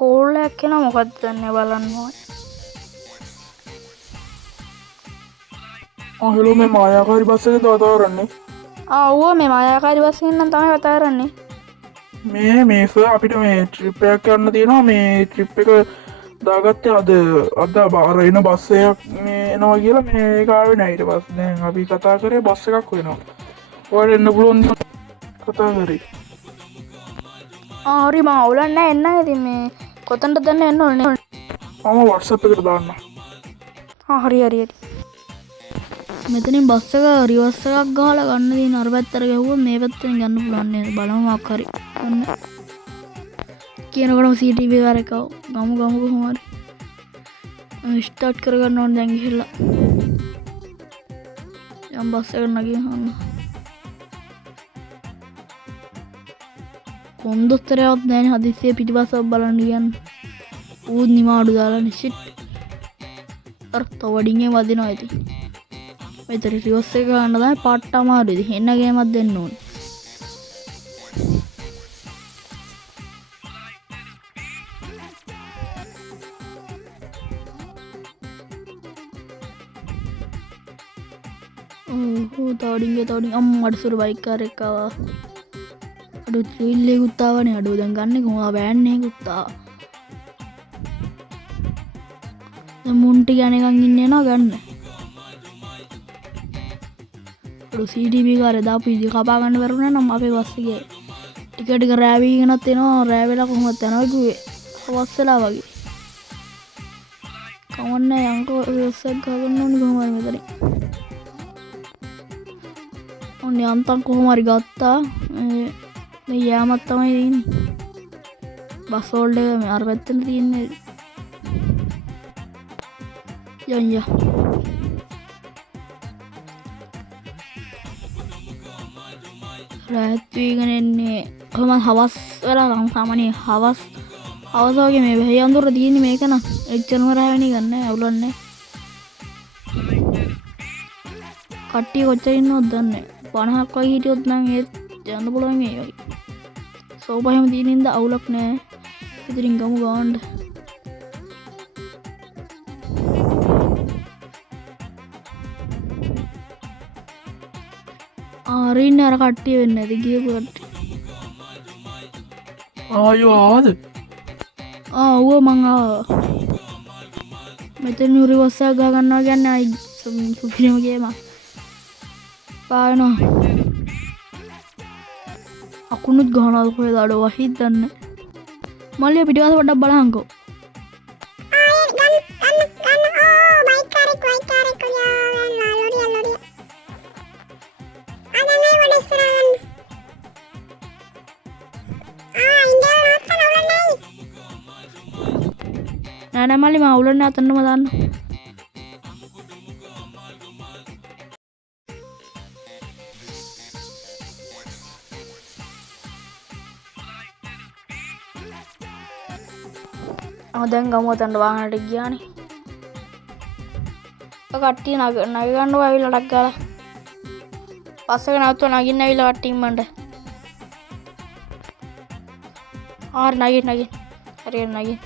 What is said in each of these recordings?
Call එකක් එනවා මොකක්ද දන්නේ බලන්න ඕනේ. හෙලෝ මේ මායාකාරී බස් එකෙන් කතා කරන්නේ. ඌව මේ මායාකාරී බස් එකෙන් නම් තමයි කතා කරන්නේ. මේ සර් අපිට මේ ට්‍රිප් එකක් යන්න තියෙනවා. මේ ට්‍රිප් එක දාගත්තේ අද බාර එන බස් එකක් මේ එනවා කියලා මේ ඒක ආවේ නැහැ. ඊට පස්සේ දැන් අපි කතා කරේ බස් එකක් වෙනවා. ඔයාලට එන්න පුළුවන් කතා කරේ. හරි මම අවුලක් නැහැ එන්න. ඉතින් මේ කොතනද දැන් එන්න ඕනේ. මම WhatsApp එකට දාන්න. හරි හරි හරි. මෙතනින් බස් එක රිවර්ස් එකක් ගහලා ගන්න තියෙන අර පැත්තට ගහුවොත් මේ පැත්තෙන් ගන්න පුළුවන් නේද බලමු මොකක් හරි ඔන්න කියනකොටම CCTV කාර් එක ගමු කොහොම හරි ස්ටාර්ට් කරගන්න ඕනේ දැන් ගිහලා යම් බස් එකට නගින්න කොන්දොස්තරයවත් නැහැ හදිස්සියේ පිටිපස්සක් බලන්න කියන්නේ ඌ නිමාඩු දාලා නිසිට අර තවඩින්ගේ වදිනවා ඉතින් මෙතන රිවර්ස් එක ගන්න තමයි පාට්ට අමාරුයි. ඉතින් එන්න ගේමක් දෙන්න ඕනේ. තවඩින් අම්මට සුර බයික් කාර් එකක් ආවා. අඩු ත්‍රිල් එකකුත් ආවනේ. අඩු දැන් ගන්නේ කොහොමද වෑන් එකකුත් ආවා. දැන් මුන්ටි ගණන් ඉන්නේ නෝ ගන්න. CCTV කාරේ දාපු ඉදි කපා ගන්න බැරුණා නම් අපේ බස් එකේ ටිකට් එක රෑ වීගෙනත් එනවා රෑ වෙලා කොහොමද යනවා කිව්වේ හවස් වෙලා වගේ කවන්නේ යන්කෝ රිවර්ස් එක ගන්න ඕනේ කොහොමද මෙතන ඔන්නේ අන්තම් කොහොම හරි ගත්තා මේ යාමක් තමයි තියෙන්නේ බස් හෝල්ඩ් එක මේ අර පැත්තෙන් තියෙන්නේ යන්යා රැත්වීගෙන එන්නේ කොහොම හවස් වෙලා නම් සාමාන්‍ය හවස් වගේ මේ වෙහි අඳුර තියෙන්නේ මේක නම් එච්චරම රැවෙනි ගන්න අවුලන්නේ කට්ටිය කොච්චර ඉන්නවද දන්නේ 50ක් වගේ හිටියොත් නම් ඒත් යන්න පුළුවන් මේ වගේ සෝපහෙම තියෙන ඉඳ අවුලක් නෑ ඉතින් ගමු ගාන්න ආරින්න අර කට්ටිය වෙන්න ඇති ගියපු කට්ටිය ආයෝ ආවද? ඌව මං ආවා මෙතන රිවර්ස් එක ගහ ගන්නවා කියන්නේ අයි සුපිරිම ගේම පායනවා අකුණුත් ගහනවාද කොහෙද අඩ වහිත් දන්නේ මල්ලිය පිටිපස්ස පොඩ්ඩක් බලහන්කෝ නෑ මල්ලි මම අවුලන්නේ අතන්නම දාන්න දැන් ගමු අතන්න වාහනට ගියානේ කට්ටිය නග ගන්නව ඇවිල්ලා ඩක් ගාලා පස්සක නැවතුවා නගින්න ඇවිල්ලා කට්ටිය ඉම්මන්ට නගින්න හරියට නගින්න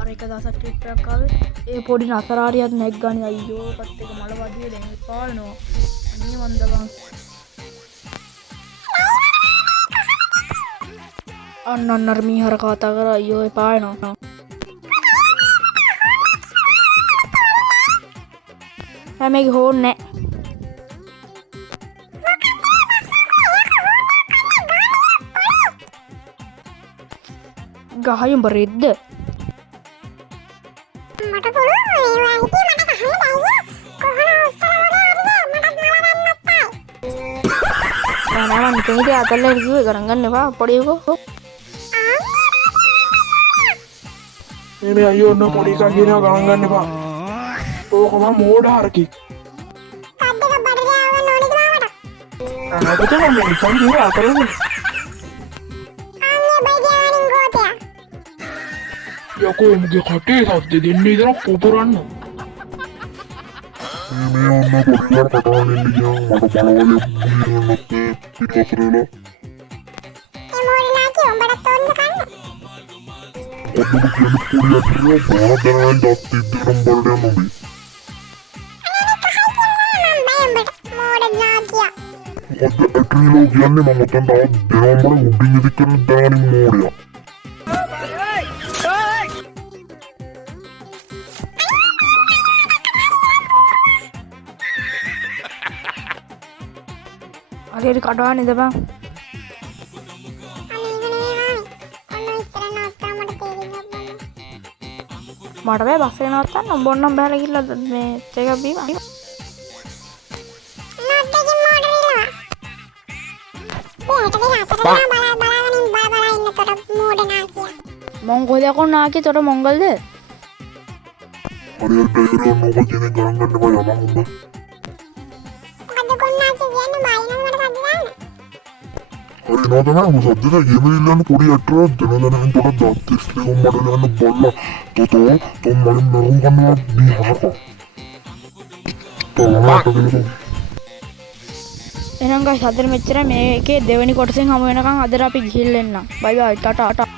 අර එක දවසක් ට්‍රිප් එකක් ආවේ ඒ පොඩි නතරාරියක් නැග්ගානේ අයියෝ පත් එක මල වදියේ දැන් පාලනවා අනේ වන්දගම් අන්න අර මීහර කතා කරා අයියෝ ඒ පායනවා හැමේක හොන්නේ ගහයම් බරෙද්ද මට පුළුවන් ඒවා හිතේ මට ගහන්න බැහැ කොහොම උස්සලා වල අරද මට නෑ මම නිකන් ඉතින් අතල්ලා කිව්වේ ගණන් ගන්න එපා පොඩියකෝ මේ අයියෝ ඔන්න පොඩි එකක් කියනවා ගණන් ගන්න එපා ඕකම මෝඩ හරකි කඩේක බඩේ ආවන්න ඕනේද මාවට අනකට මම නිකන් කිව්වා අතරේ යකෝ මුගේ කටේ සද්ද දෙන්නේ ඉතන පුපුරන්න මේ ඔන්න පොඩ්ඩක් කතාවෙන්න ගියා මට බලවල බුලියන්නත් පිටසරේලා කපුඩු කියන පොඩි ඇටරිය බාදරෙන් දත් තිද්දරම් බලට යන්න උඹේ. මොකද ඇටරියලෝ කියන්නේ මම ඔතන තවත් දෙනවා මට උඩින් ඉදි කරලා දානින් මෝඩයා. හරියට කඩවන්න ඉඳපන්. මට බෑ බස් එක නවත්තන්න. උඹ ඕන්නම් බෑලා ගිහලා මේ එකක් බීම. මොංගෝද යකෝ නාකි තොට මොංගල්ද? හරියට ටයර් එක නෝක කියන ගණන් ගන්න බෑ යමන් උඹ. හරි නෝ තමයි උඹ සද්දට ගෙමිල්ලන්න පොඩි ඇටරියක් දෙනදැනකින් තොට දත් තිස්ලේ උඹට යන්න බල්ලා තොතෝ තොම් මලින් නරුම් ගන්නවා බිහාරපා. තොමකට එහෙනම් ගයිස් අදට මෙච්චරයි. මේකේ දෙවෙනි කොටසෙන් හමු වෙනකන් අදට අපි ගිහින් එන්නම්. බයි බයි ටටා.